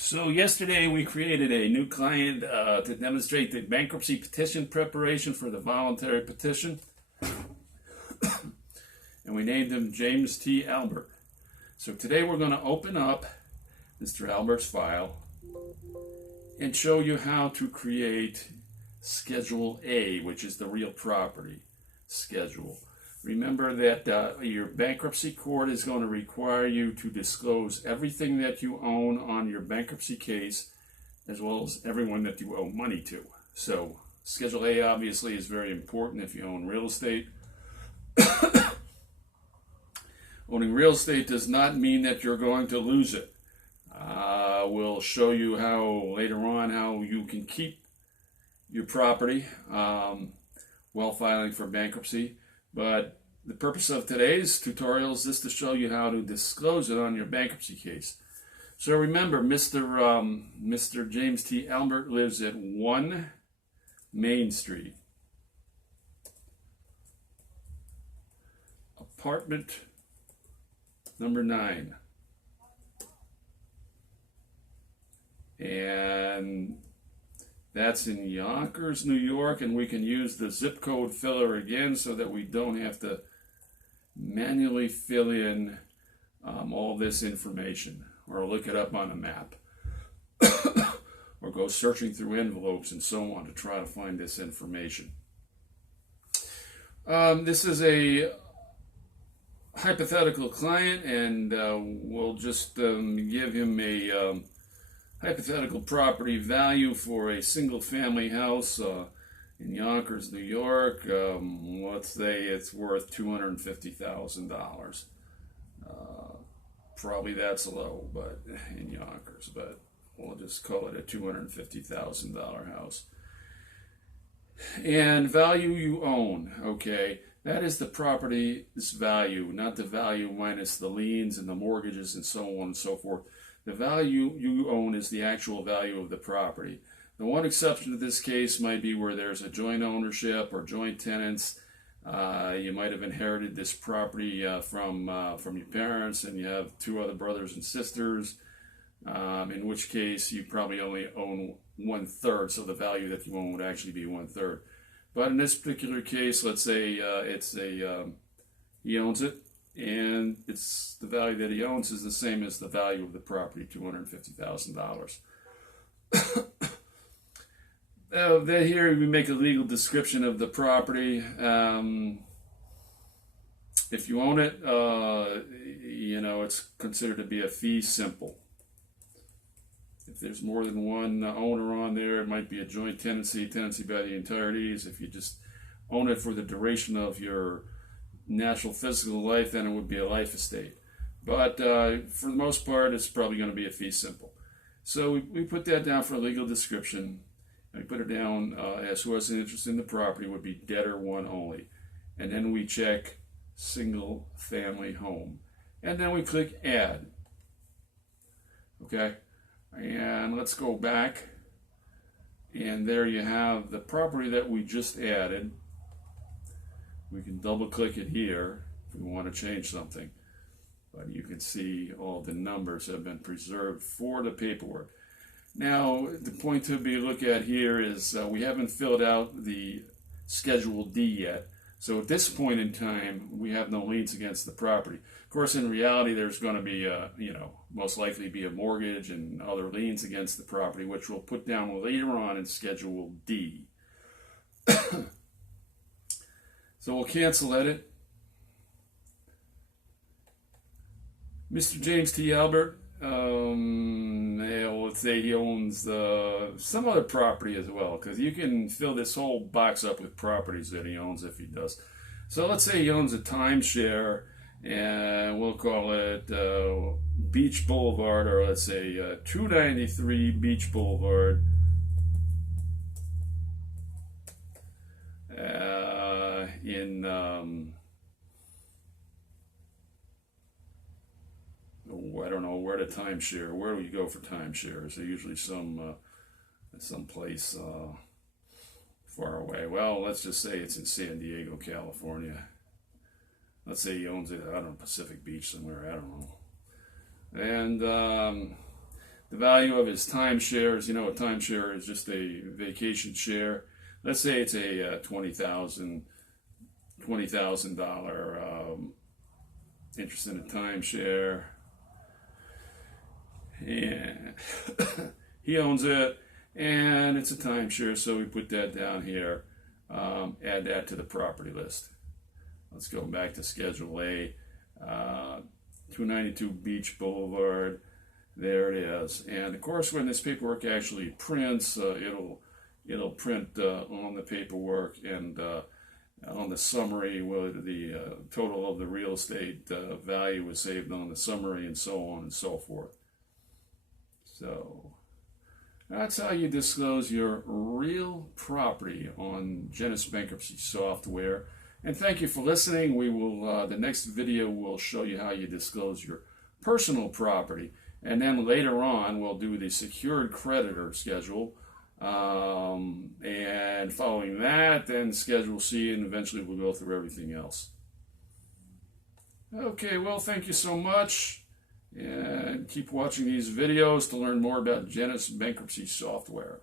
So yesterday we created a new client to demonstrate the bankruptcy petition preparation for the voluntary petition, and we named him James T. Albert. So today we're going to open up Mr. Albert's file and show you how to create Schedule A, which is the real property schedule. Remember that your bankruptcy court is going to require you to disclose everything that you own on your bankruptcy case, as well as everyone that you owe money to. So Schedule A obviously is very important if you own real estate. Owning real estate does not mean that you're going to lose it. We'll show you how later on how you can keep your property while filing for bankruptcy. But the purpose of today's tutorial is just to show you how to disclose it on your bankruptcy case. So remember, Mr. James T. Albert lives at 1 Main Street, apartment number 9. And that's in Yonkers, New York, and we can use the zip code filler again so that we don't have to manually fill in all this information or look it up on a map or go searching through envelopes and so on to try to find this information. This is a hypothetical client, and we'll just give him a hypothetical property value for a single-family house in Yonkers, New York. Let's say it's worth $250,000. Probably that's low, but in Yonkers, but we'll just call it a $250,000 house. And value you own, okay? That is the property's value, not the value minus the liens and the mortgages and so on and so forth. The value you own is the actual value of the property. The one exception to this case might be where there's a joint ownership or joint tenants. You might have inherited this property from your parents, and you have 2 other brothers and sisters, in which case you probably only own 1/3, so the value that you own would actually be 1/3. But in this particular case, let's say he owns it, and it's the value that he owns is the same as the value of the property, $250,000. Then here we make a legal description of the property. If you own it, it's considered to be a fee simple. If there's more than one owner on there, it might be a joint tenancy by the entireties. If you just own it for the duration of your natural physical life, then it would be a life estate. But for the most part, it's probably going to be a fee simple. So we put that down for a legal description. And we put it down as who has an interest in the property would be debtor 1 only. And then we check single family home. And then we click add. Okay? And let's go back. And there you have the property that we just added. We can double click it here if we want to change something. But you can see all the numbers have been preserved for the paperwork. Now, the point to be look at here is we haven't filled out the Schedule D yet. So at this point in time, we have no liens against the property. Of course, in reality, there's going to be, most likely be a mortgage and other liens against the property, which we'll put down later on in Schedule D. So we'll cancel edit. Mr. James T. Albert, let's say he owns some other property as well, because you can fill this whole box up with properties that he owns if he does. So let's say he owns a timeshare, and we'll call it Beach Boulevard, or let's say 293 Beach Boulevard. I don't know where to timeshare. Where do we go for timeshares? They're usually some place far away. Well, let's just say it's in San Diego, California. Let's say he owns it, I don't know, Pacific Beach somewhere, I don't know. And the value of his timeshares. You know, a timeshare is just a vacation share. Let's say it's a $20,000 interest in a timeshare, and he owns it, and it's a timeshare, so we put that down here. Add that to the property list. Let's go back to Schedule A, 292 Beach Boulevard. There it is. And of course, when this paperwork actually prints, it'll print on the paperwork and on the summary where the total of the real estate value was saved on the summary, and so on and so forth. So that's how you disclose your real property on Genesis Bankruptcy software. And thank you for listening. We will the next video will show you how you disclose your personal property, and then later on we'll do the secured creditor schedule, and following that then Schedule C, and eventually we'll go through everything else. Okay, well, thank you so much, and keep watching these videos to learn more about Genesis Bankruptcy software.